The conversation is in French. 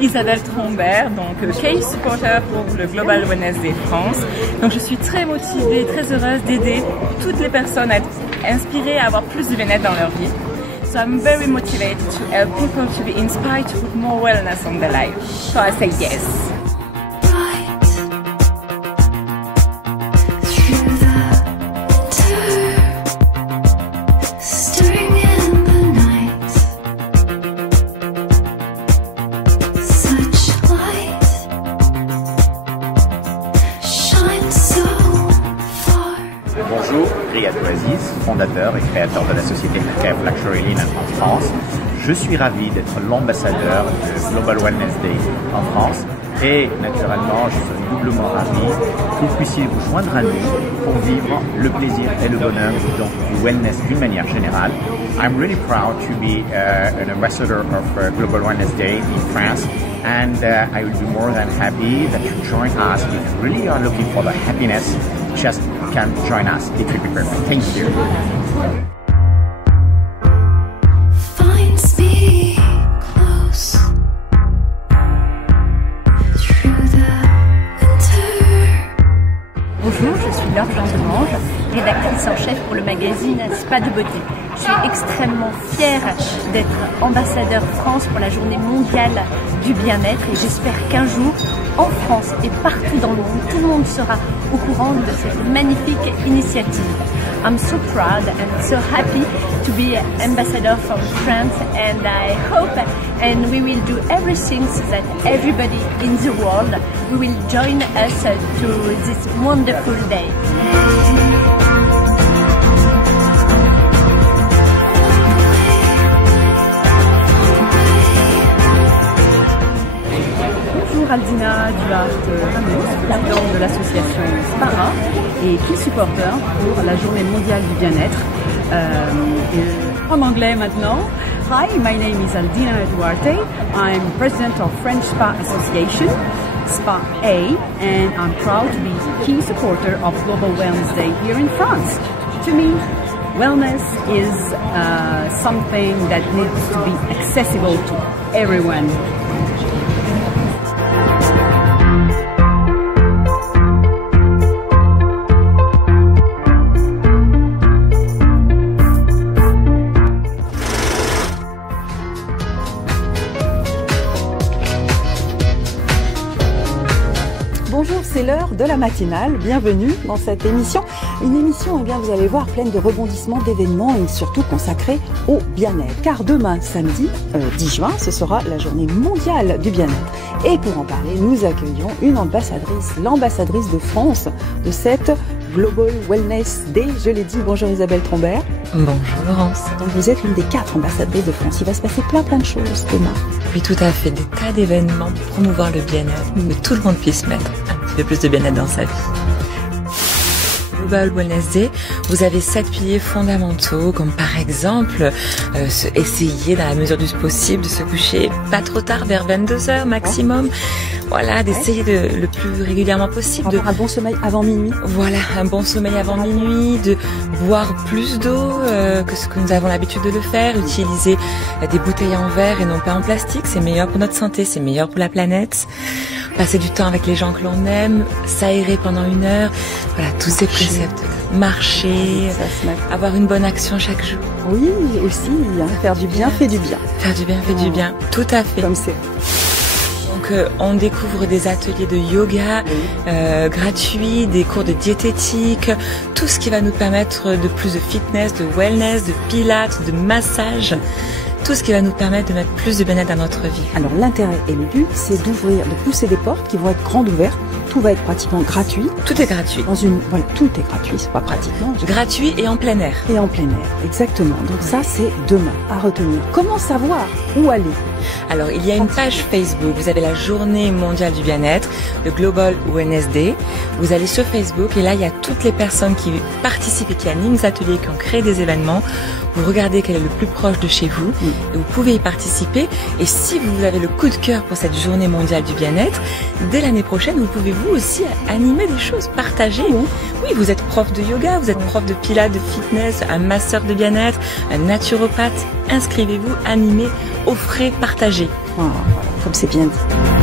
Isabelle Trombert, donc case supporter pour le Global Wellness Day France. Donc je suis très motivée, très heureuse d'aider toutes les personnes à être inspirées à avoir plus de bien-être dans leur vie. So I'm very motivated to help people to be inspired to put more wellness on their life. So I say yes. Bonjour, Riyad Ouaziz, fondateur et créateur de la société Kef Luxury Linen en France. Je suis ravi d'être l'ambassadeur de Global Wellness Day en France et naturellement je suis doublement ravi que vous puissiez vous joindre à nous pour vivre le plaisir et le bonheur donc, du wellness d'une manière générale. I'm really proud to be an ambassador of Global Wellness Day in France. And I will be more than happy that you join us. If you really are looking for the happiness, just can join us. It will be perfect. Thank you. Bonjour, je suis Laure Jean-Demange, rédactrice en chef pour le magazine Spa de Beauté. Je suis extrêmement fière d'être ambassadeur France pour la journée mondiale du bien-être et j'espère qu'un jour, en France et partout dans le monde, tout le monde sera au courant de cette magnifique initiative. I'm so proud and so happy to be ambassador from France, and I hope and we will do everything so that everybody in the world will join us to this wonderful day. Bonjour Aldina Duarte-Ramos, présidente de l'association SPARA et key supporter pour la journée mondiale du bien-être. En anglais maintenant. Hi, my name is Aldina Duarte. I'm president of French Spa Association, Spa A, and I'm proud to be the key supporter of Global Wellness Day here in France. To me, wellness is something that needs to be accessible to everyone. Bonjour, c'est l'heure de la matinale. Bienvenue dans cette émission. Une émission, eh bien, vous allez voir, pleine de rebondissements, d'événements et surtout consacrée au bien-être. Car demain, samedi 10 juin, ce sera la journée mondiale du bien-être. Et pour en parler, nous accueillons une ambassadrice, l'ambassadrice de France de cette Global Wellness Day. Je l'ai dit, bonjour Isabelle Trombert. Bonjour Laurence. Donc vous êtes l'une des 4 ambassadrices de France. Il va se passer plein de choses demain. Oui, tout à fait. Des tas d'événements pour promouvoir le bien-être, que tout le monde puisse mettre un petit peu plus de bien-être dans sa vie. Global Wellness Day, vous avez 7 piliers fondamentaux, comme par exemple essayer dans la mesure du possible de se coucher pas trop tard, vers 22 h maximum. Voilà, d'essayer le plus régulièrement possible. Avoir un bon sommeil avant minuit. Voilà, un bon sommeil avant minuit, de boire plus d'eau que ce que nous avons l'habitude de le faire, utiliser des bouteilles en verre et non pas en plastique, c'est meilleur pour notre santé, c'est meilleur pour la planète. Passer du temps avec les gens que l'on aime, s'aérer pendant 1 heure, voilà, tous ces préceptes. Marcher, avoir une bonne action chaque jour. Oui, aussi, faire du bien fait du bien. Faire du bien fait du bien, tout à fait. Comme c'est. Donc on découvre des ateliers de yoga gratuits, des cours de diététique, tout ce qui va nous permettre de plus de fitness, de wellness, de pilates, de massage. Tout ce qui va nous permettre de mettre plus de bien-être dans notre vie. Alors l'intérêt et le but, c'est d'ouvrir, de pousser des portes qui vont être grandes ouvertes. Tout va être pratiquement gratuit. Tout est gratuit. Voilà, tout est gratuit, c'est pas pratiquement. Gratuit et en plein air. Et en plein air, exactement. Donc ça, c'est demain à retenir. Comment savoir où aller? Alors, il y a une page Facebook, vous avez la journée mondiale du bien-être, le Global Wellness Day. Vous allez sur Facebook et là, il y a toutes les personnes qui participent et qui animent des ateliers, qui ont créé des événements. Vous regardez quel est le plus proche de chez vous et vous pouvez y participer. Et si vous avez le coup de cœur pour cette journée mondiale du bien-être, dès l'année prochaine, vous pouvez vous aussi animer des choses, partager. Oui, vous êtes prof de yoga, vous êtes prof de pilates, de fitness, un masseur de bien-être, un naturopathe. Inscrivez-vous, animez, offrez, partagez. Voilà, comme c'est bien dit.